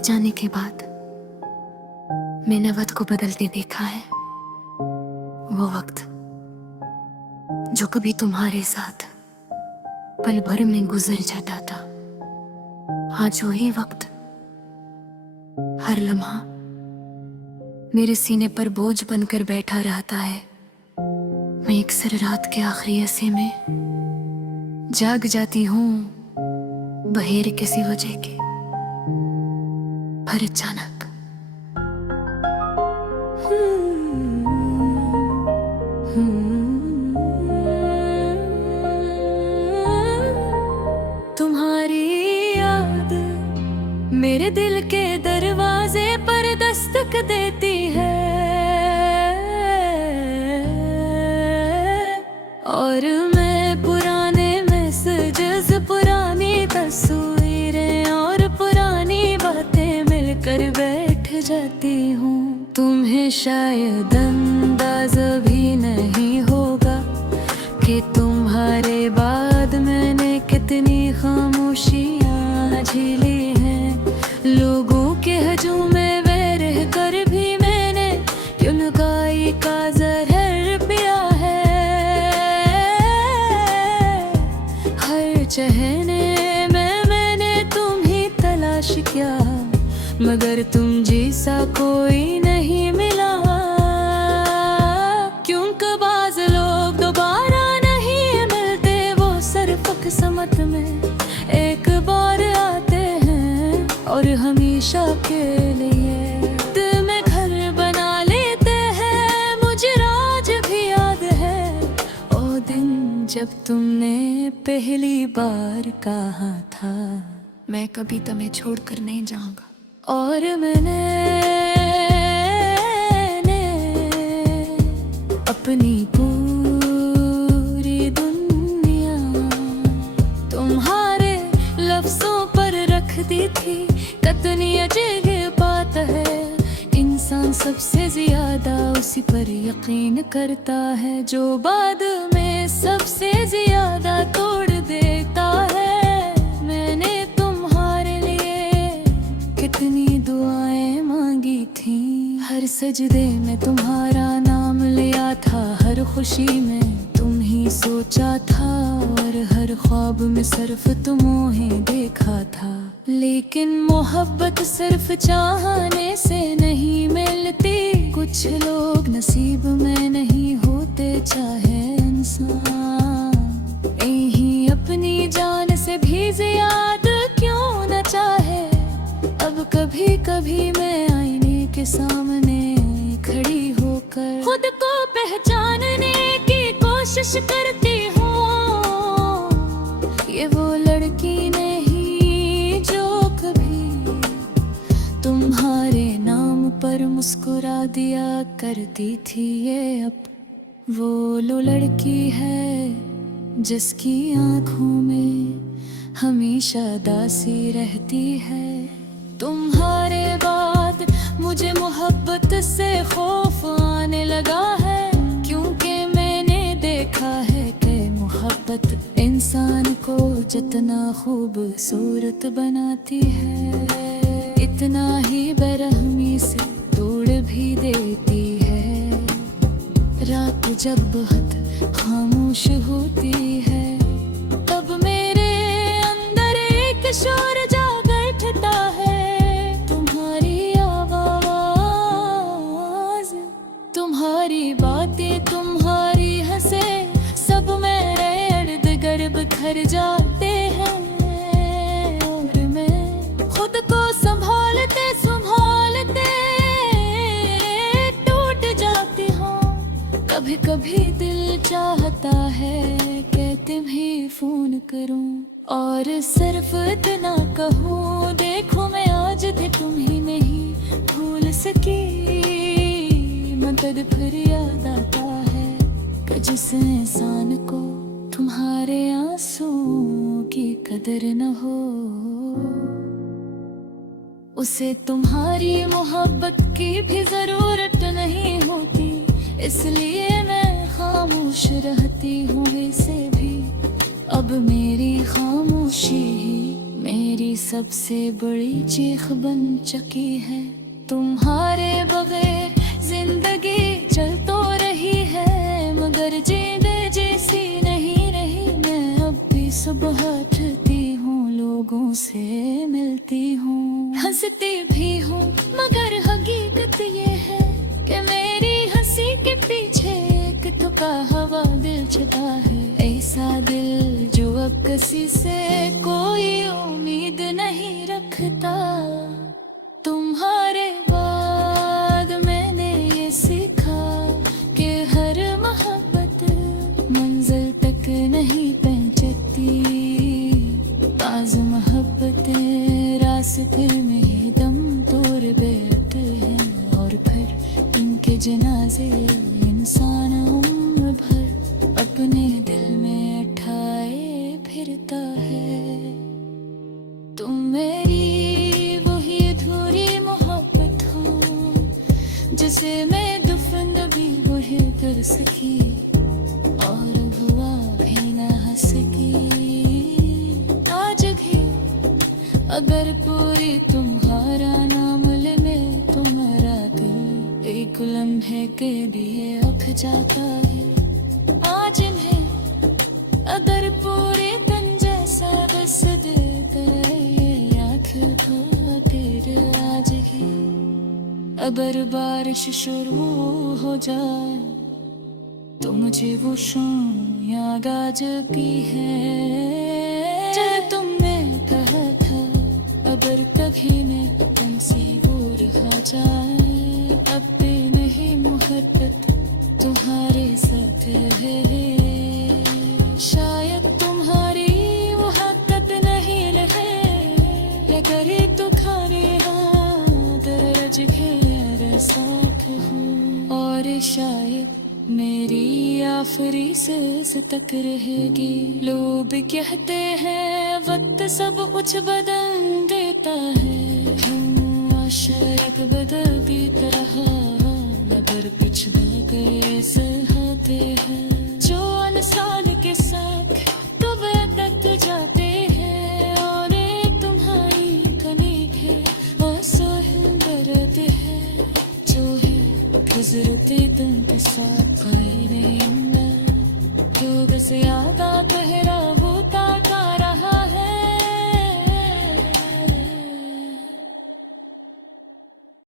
जाने के बाद मैंने वक्त को बदलते देखा है। वो वक्त जो कभी तुम्हारे साथ पल भर में गुजर जाता था, आज वही वक्त हर लम्हा मेरे सीने पर बोझ बनकर बैठा रहता है। मैं अक्सर रात के आखिरी हिस्से में जाग जाती हूँ बगैर किसी वजह के, पर अचानक तुम्हारी याद मेरे दिल के दरवाजे पर दस्तक देती है, और मैं पुराने मैसेजेस, पुरानी तस्वीरें और पुरानी बातें मिलकर बैठ जाती हूँ। तुम्हें शायद अंदाज़ा भी नहीं होगा कि तुम्हारे बाद मैंने कितनी खामोशियाँ झेली हैं। लोगों के हजूम में रह कर भी मैंने क्यों लुकाई का जहर पिया है। हर चहने में मैंने तुम ही तलाश किया, मगर तुम जैसा कोई नहीं मिला। क्योंकि बाज लोग दोबारा नहीं मिलते, वो सिर्फ किस्मत में एक बार आते हैं और हमेशा के लिए दिल में घर बना लेते हैं। मुझे आज भी याद है वो दिन जब तुमने पहली बार कहा था, मैं कभी तुम्हें छोड़कर नहीं जाऊंगा। और मैंने अपनी पूरी दुनिया तुम्हारे लफ्जों पर रख दी थी। कितनी अजीब बात है, इंसान सबसे ज्यादा उसी पर यकीन करता है जो बाद में सबसे ज्यादा तोड़ देता है। मैंने तुम्हारे लिए कितनी दुआएं मांगी थी, हर सजदे में तुम्हारा नाम लिया था, हर खुशी में तुम ही सोचा था, और हर ख्वाब में सिर्फ तुम्हें देखा था। लेकिन मोहब्बत सिर्फ चाहने से नहीं मिलती, कुछ लोग नसीब में नहीं होते चाहे इंसान यही अपनी जान से भी ज्यादा क्यों न चाहे। अब कभी कभी मैं आईने के सामने खड़ी होकर खुद को पहचानने की कोशिश करती हूँ। ये वो लड़की नहीं जो कभी तुम्हारे नाम पर मुस्कुरा दिया करती थी, ये अब वो लो लड़की है जिसकी आंखों में हमेशा दासी रहती है। तुम्हारे बाद मुझे मोहब्बत से खौफ आने लगा है, क्योंकि मैंने देखा है कि मोहब्बत इंसान को जितना खूबसूरत बनाती है, इतना ही बेरहमी से तोड़ भी देती है। रात जब बहुत खामोश होती है, तब मेरे अंदर एक शोर जाग उठता है। तुम्हारी आवाज़, तुम्हारी बातें, तुम्हारी हंसे, सब मेरे इर्द गिर्द बिखर जाते हैं, और मैं खुद को संभालते संभालते टूट जाती हूँ। कभी कभी दिल चाहता है कि तुम्हें फोन करूं और सिर्फ इतना कहूँ, देखो मैं आज भी तुम्हें नहीं भूल सकी। मगर फिर याद आता है कि जिस इंसान को तुम्हारे आंसुओं की कदर न हो, उसे तुम्हारी मोहब्बत की भी जरूरत नहीं होती। इसलिए मैं खामोश रहती हूँ वैसे भी, अब मेरी खामोशी ही मेरी सबसे बड़ी चीख बन चुकी है। तुम्हारे बगैर जिंदगी चल तो रही है, मगर जीने जैसी नहीं रही। मैं अब भी सुबह उठती हूँ, लोगों से मिलती हूँ, हंसती भी हूँ, मगर हकीकत ये है कि मेरी हंसी के पीछे एक थका हवा दिल छुपा है। ऐसा दिल जो अब किसी से कोई उम्मीद नहीं रखता। तुम्हारे बाद मैंने ये सीखा कि हर मोहब्बत मंजिल तक नहीं पहुंचती। बाज़ मोहब्बतें रास्ते में ही दम तोड़ बैठते हैं, और फिर इनके जनाजे इंसान उम्र भर अपने दिल में उठाए फिरता है। तुम मेरी वही अधूरी मोहब्बत हो, जिसे मैं दफन भी वही कर सकी, और हुआ भी न हंस सकी। आज भी अगर पूरी तुम्हारा नाम ले में, तुम्हारा दिल एक लम्हे के लिए उठ जाता है। आज इन्हें अगर पूरे तन जैसा बस देता है, ये आँख तेरे आज ही अगर बारिश शुरू हो जाए, तो मुझे वो शाम याद आ जाती है। जब तुमने कहा था अगर कभी मैं तुमसे दूर हो जाए, अब भी नहीं मोहब्बत तुम्हारे साथ है। शायद तुम्हारी वो हक़त नहीं रहे, करे तो खाने दर्ज है साथ हूँ, और शायद मेरी आखिरी सांस तक रहेगी। लोग कहते हैं वक्त सब कुछ बदल देता है, शायद बदल भी रहा, मगर कुछ भी गए सहते हैं। जो इंसान के साथ कब तक जाते हैं, और तुम्हारी कनी है असहन दर्द है, जो है गुजरते दिन के साथ आए नहीं। तो बस याद आता है वो